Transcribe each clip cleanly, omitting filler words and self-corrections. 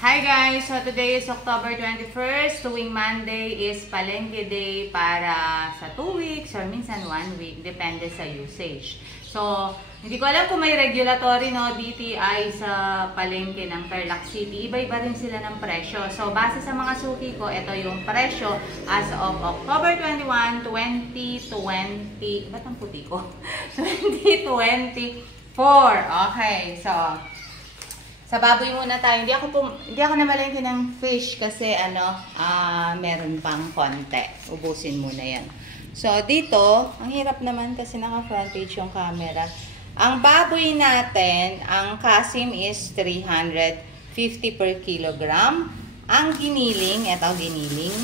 Hi guys! So today is October 21st. Tuwing Monday is Palengke Day para sa 2 weeks or minsan 1 week. Depende sa usage. So, hindi ko alam kung may regulatory no, DTI sa palengke ng Tarlac City. Iba-iba rin sila ng presyo. So, base sa mga suki ko, ito yung presyo as of October 21, 2020. Ba't ang puti ko? 2024. Okay, so sa baboy muna tayo. Hindi ako namalengke ng fish kasi meron pang konti. Ubusin muna yan. So, dito, ang hirap naman kasi naka-front page yung camera. Ang baboy natin, ang kasim is 350 per kilogram. Ang giniling, eto giniling.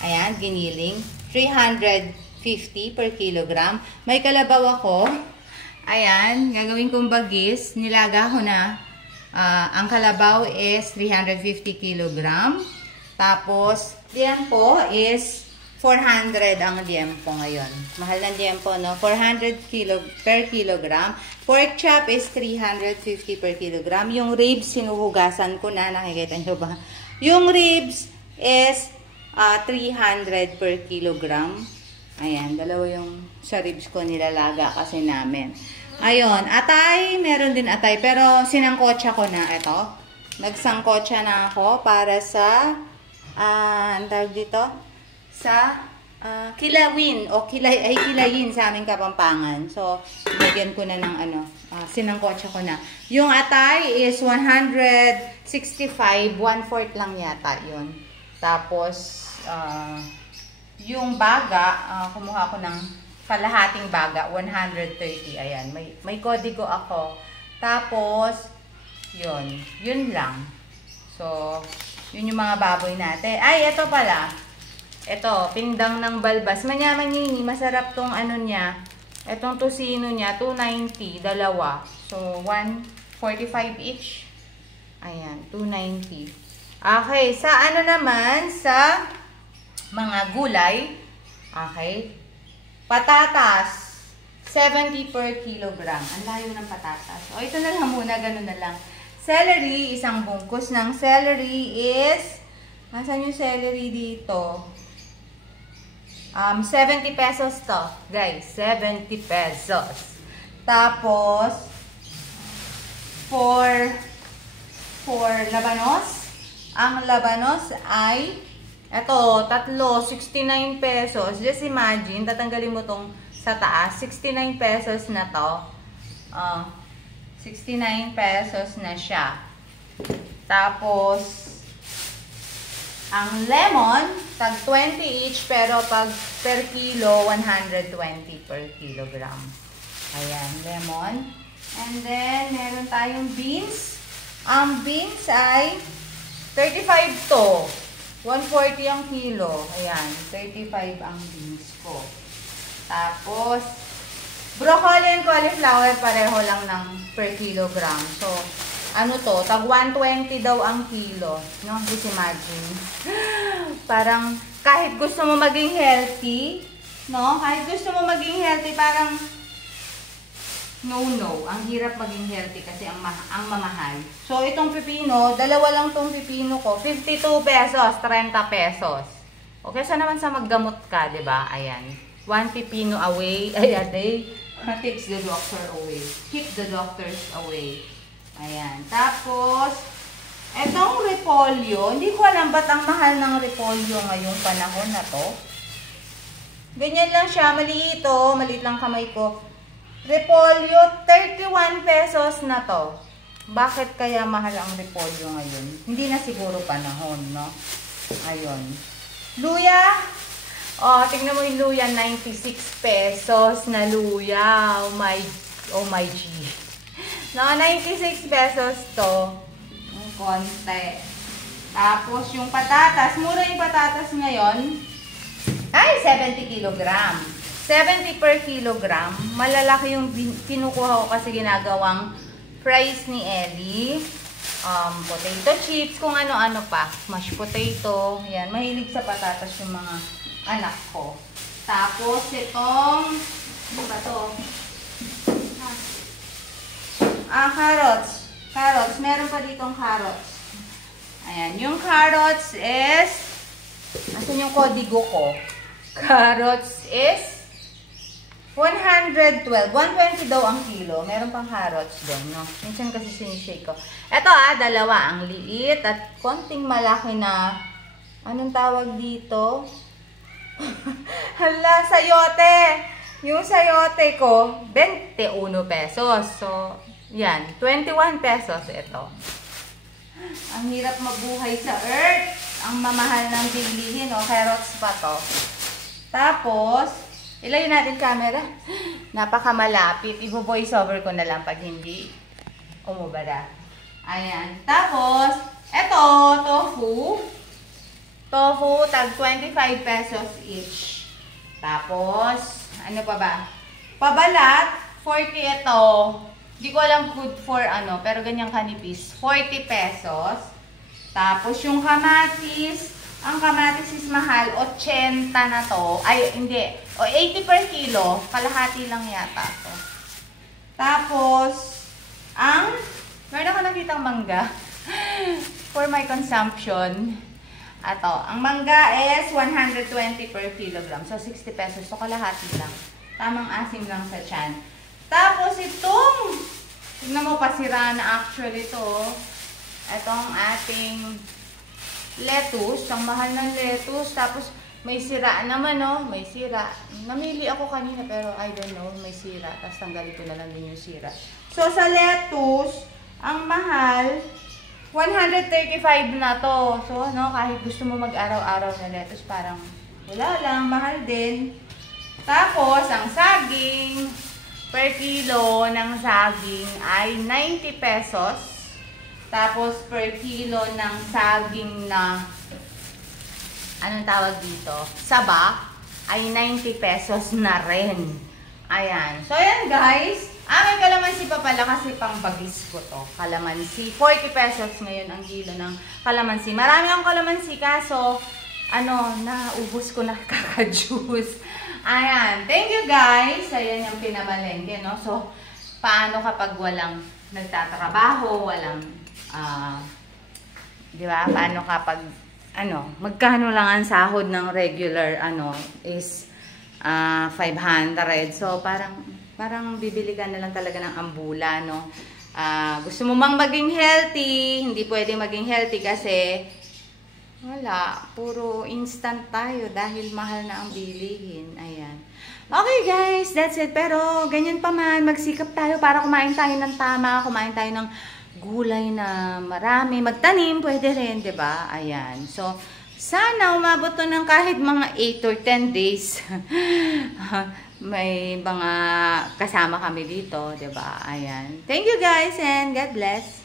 Ayan, giniling. 350 per kilogram. May kalabaw ako. Ayan, gagawin kong bagis. Nilaga ko na. Ang kalabaw is 350 kilogram. Tapos, liempo is 400 ang liempo ngayon. Mahal ng liempo, no? 400 per kilogram. Pork chop is 350 per kilogram. Yung ribs, sinuhugasan ko na. Nakikita nyo ba? Yung ribs is 300 per kilogram. Ayan, dalawa yung sa ribs ko nilalaga kasi namin. Ayun, atay, meron din atay, pero sinangkotsa ko na ito. Nagsangkotsa na ako para sa, ang tawag dito, sa kilawin o kilayin sa aming Kapampangan. So, lagyan ko na ng sinangkotsa ko na. Yung atay is 165, 1/4 lang yata yun. Tapos, yung baga, kumuha ko ng kalahating baga, 130. Ayan, may kodigo ako. Tapos, yun lang. So, yun yung mga baboy natin. Ay, ito pala. Ito, pindang ng balbas. Manyaman yun, masarap tong niya. Itong tosino niya, 290, dalawa. So, 145 each. Ayan, 290. Okay, sa naman, sa mga gulay. Okay. Patatas, 70 per kilogram. Ang layo ng patatas. O, ito na lang muna, ganun na lang. Celery, isang bungkus ng celery is, nasaan yung celery dito? 70 pesos to. Guys, 70 pesos. Tapos, for labanos, ang labanos ay eto, tatlo, 69 pesos. Just imagine, tatanggalin mo tong sa taas. 69 pesos na to. 69 pesos na siya. Tapos, ang lemon, tag 20 each, pero pag per kilo, 120 per kilogram. Ayan, lemon. And then, meron tayong beans. Ang beans ay 35 to. 140 ang kilo. Ayan, 35 ang beans ko. Tapos, broccoli and cauliflower pareho lang ng per kilogram. So, tag 120 daw ang kilo. No, just imagine. Parang, kahit gusto mo maging healthy, no? Kahit gusto mo maging healthy, parang no. Ang hirap maging healthy kasi ang mamahal. So, itong pipino, dalawa lang tong pipino ko. 52 pesos, 30 pesos. Okay, so naman sa maggamot ka, diba? Ayan. One pipino away. Ay, a day. Takes the doctor away. Keep the doctors away. Ayan. Tapos, etong repolyo. Hindi ko alam ba't ang mahal ng repolyo ngayong panahon na to. Ganyan lang siya. Maliit o. Maliit lang kamay ko. Repolyo, 31 pesos na to. Bakit kaya mahal ang repolyo ngayon? Hindi na siguro panahon, no? Ayun. Luya. Tingnan mo yung luya, 96 pesos na luya. Oh my G. No, 96 pesos to. Ang konti. Tapos yung patatas, mura yung patatas ngayon. Ay, 70 kilogram. 70 per kilogram. Malalaki yung kinukuha ko kasi ginagawang fries ni Ellie. Potato chips, kung ano-ano pa. Mashed potato. Yan, mahilig sa patatas yung mga anak ko. Tapos, itong, ano ba to? Carrots. Carrots. Meron pa ditong carrots. Ayan. Yung carrots is, asan yung kodigo ko? Carrots is 112. 120 daw ang kilo. Meron pang carrots doon, no? Minsan kasi sinishake ko. Ito dalawa. Ang liit at konting malaki na, anong tawag dito? Hala, sayote! Yung sayote ko, 21 pesos. So, yan. 21 pesos ito. Ang hirap mabuhay sa earth. Ang mamahal ng bilihin, o. Carrots pa to. Tapos, ilayo natin camera. Napakamalapit. I-voice over ko na lang pag hindi umubara. Ayan. Tapos, eto, tofu. Tofu, tag 25 pesos each. Tapos, ano pa ba? Pabalat, 40 ito. Hindi ko alam good for ano, pero ganyang kanipis. 40 pesos. Tapos, yung kamatis, ang kamatis is mahal, 80 na to. Ay, hindi. O, 80 per kilo. Kalahati lang yata to. Tapos, meron ako nakitang mangga. For my consumption. Ato, ang mangga is 120 per kilogram. So, 60 pesos. So, kalahati lang. Tamang asim lang sa tiyan. Tapos, itong, tignan mo, pasira na actually to. Itong ating lettuce. Ang mahal ng lettuce. Tapos, may sira naman, no? May sira. Namili ako kanina, pero I don't know. May sira. Tapos, tanggalin ko na lang din yung sira. So, sa lettuce, ang mahal, 135 na to. So, no, kahit gusto mo mag-araw-araw na lettuce, parang wala lang, mahal din. Tapos, ang saging, per kilo ng saging ay 90 pesos. Tapos, per kilo ng saging na, anong tawag dito? Saba, ay 90 pesos na rin. Ayan. So, ayan guys. May kalamansi pa pala kasi pang bagis ko to. Kalamansi. 40 pesos ngayon ang kilo ng kalamansi. Marami ang kalamansi kaso, naubos ko na kaka-juice. Ayan. Thank you guys. Ayan yung pinamalengke, no? So, paano kapag walang nagtatrabaho, walang, di ba? Paano kapag, magkano lang ang sahod ng regular, is 500. So, parang bibili ka na lang talaga ng ambula, no? Gusto mo mang maging healthy, hindi pwede maging healthy kasi wala, puro instant tayo dahil mahal na ang bilihin. Ayan. Okay guys, that's it. Pero ganyan pa man, magsikap tayo para kumain tayo ng tama, kumain tayo ng gulay na marami, magtanim, pwede rin, 'di ba? Ayan. So, sana umabot to ng kahit mga 8 or 10 days. May mga kasama kami dito, 'di ba? Ayan. Thank you guys and God bless.